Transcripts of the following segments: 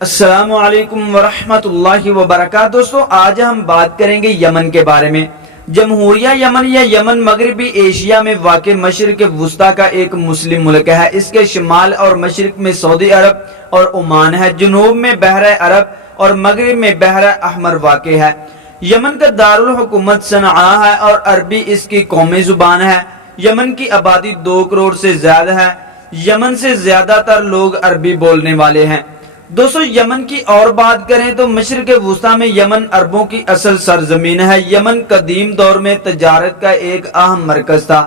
السلام علیکم ورحمۃ اللہ وبرکاتہ۔ دوستو آج ہم بات کریں گے یمن کے بارے میں۔ جمہوریہ یمن یا یمن مغربی ایشیا میں واقع مشرق وسطی کا ایک مسلم ملک ہے۔ اس کے شمال اور مشرق میں سعودی عرب اور عمان ہے، جنوب میں بحر عرب اور مغرب میں بحر احمر واقع ہے۔ یمن کا دارالحکومت صنعاء ہے اور عربی اس کی قومی زبان ہے۔ یمن کی آبادی 2 کروڑ سے زیادہ ہے۔ یمن سے زیادہ تر لوگ عربی بولنے والے ہیں۔ دوستو یمن کی اور بات کریں تو مشرق وسطی میں یمن عربوں کی اصل سرزمین ہے۔ یمن قدیم دور میں تجارت کا ایک اہم مرکز تھا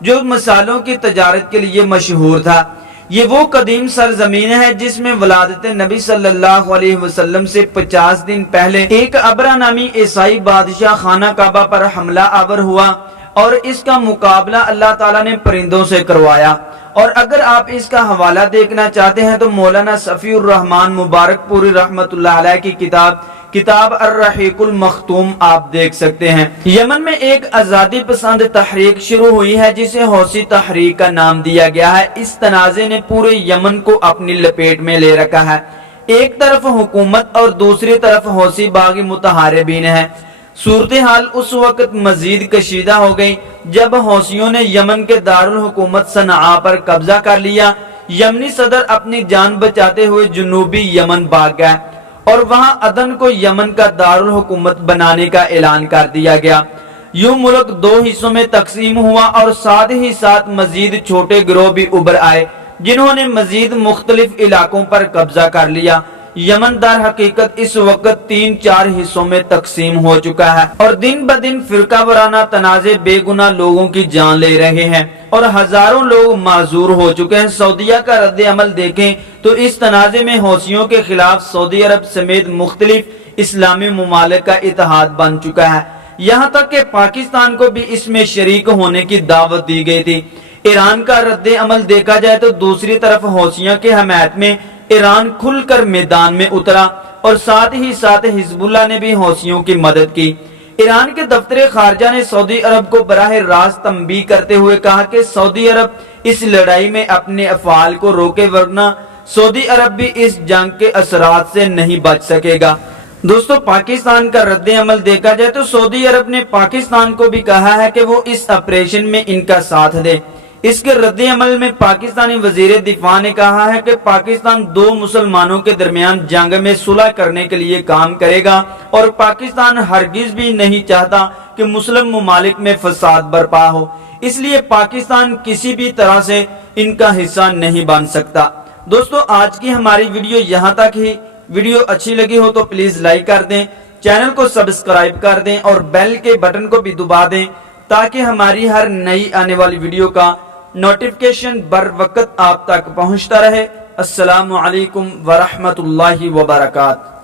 جو مصالحوں کی تجارت کے لیے مشہور تھا۔ یہ وہ قدیم سرزمین ہے جس میں ولادت نبی صلی اللہ علیہ وسلم سے 50 دن پہلے ایک ابرہ نامی عیسائی بادشاہ خانہ کعبہ پر حملہ آور ہوا اور اس کا مقابلہ اللہ تعالیٰ نے پرندوں سے کروایا۔ اور اگر آپ اس کا حوالہ دیکھنا چاہتے ہیں تو مولانا صفی الرحمان مبارک پوری رحمت اللہ علیہ کی کتاب الرحیق المختوم آپ دیکھ سکتے ہیں۔ یمن میں ایک آزادی پسند تحریک شروع ہوئی ہے جسے حوثی تحریک کا نام دیا گیا ہے۔ اس تنازع نے پورے یمن کو اپنی لپیٹ میں لے رکھا ہے۔ ایک طرف حکومت اور دوسری طرف حوثی باغی متحاربین ہیں۔ صورتحال اس وقت مزید کشیدہ ہو گئی جب حوثیوں نے یمن کے دارالحکومت صنعاء پر قبضہ کر لیا۔ یمنی صدر اپنی جان بچاتے ہوئے جنوبی یمن بھاگ گئے اور وہاں عدن کو یمن کا دارالحکومت بنانے کا اعلان کر دیا گیا۔ یوں ملک 2 حصوں میں تقسیم ہوا اور ساتھ ہی ساتھ مزید چھوٹے گروہ بھی ابھر آئے جنہوں نے مزید مختلف علاقوں پر قبضہ کر لیا۔ یمن در حقیقت اس وقت 3-4 حصوں میں تقسیم ہو چکا ہے اور دن بدن فرقہ وارانہ تنازع بے گناہ لوگوں کی جان لے رہے ہیں اور ہزاروں لوگ معذور ہو چکے ہیں۔ سعودیہ کا رد عمل دیکھیں تو اس تنازع میں حوثیوں کے خلاف سعودی عرب سمیت مختلف اسلامی ممالک کا اتحاد بن چکا ہے، یہاں تک کہ پاکستان کو بھی اس میں شریک ہونے کی دعوت دی گئی تھی۔ ایران کا رد عمل دیکھا جائے تو دوسری طرف حوثیوں کی حمایت میں ایران کھل کر میدان میں اترا اور ساتھ ہی ساتھ حزب اللہ نے بھی حوثیوں کی مدد کی۔ ایران کے دفتر خارجہ نے سعودی عرب کو براہ راست تنبیہ کرتے ہوئے کہا کہ سعودی عرب اس لڑائی میں اپنے افعال کو روکے ورنہ سعودی عرب بھی اس جنگ کے اثرات سے نہیں بچ سکے گا۔ دوستو پاکستان کا رد عمل دیکھا جائے تو سعودی عرب نے پاکستان کو بھی کہا ہے کہ وہ اس آپریشن میں ان کا ساتھ دے۔ اس کے رد عمل میں پاکستانی وزیر دفاع نے کہا ہے کہ پاکستان 2 مسلمانوں کے درمیان جنگ میں صلح کرنے کے لیے کام کرے گا اور پاکستان ہرگز بھی نہیں چاہتا کہ مسلم ممالک میں فساد برپا ہو، اس لیے پاکستان کسی بھی طرح سے ان کا حصہ نہیں بن سکتا۔ دوستو آج کی ہماری ویڈیو یہاں تک ہی۔ ویڈیو اچھی لگی ہو تو پلیز لائک کر دیں، چینل کو سبسکرائب کر دیں اور بیل کے بٹن کو بھی دبا دیں تاکہ ہماری ہر نئی آنے والی ویڈیو کا نوٹیفیکیشن بر وقت آپ تک پہنچتا رہے۔ السلام علیکم ورحمۃ اللہ وبرکاتہ۔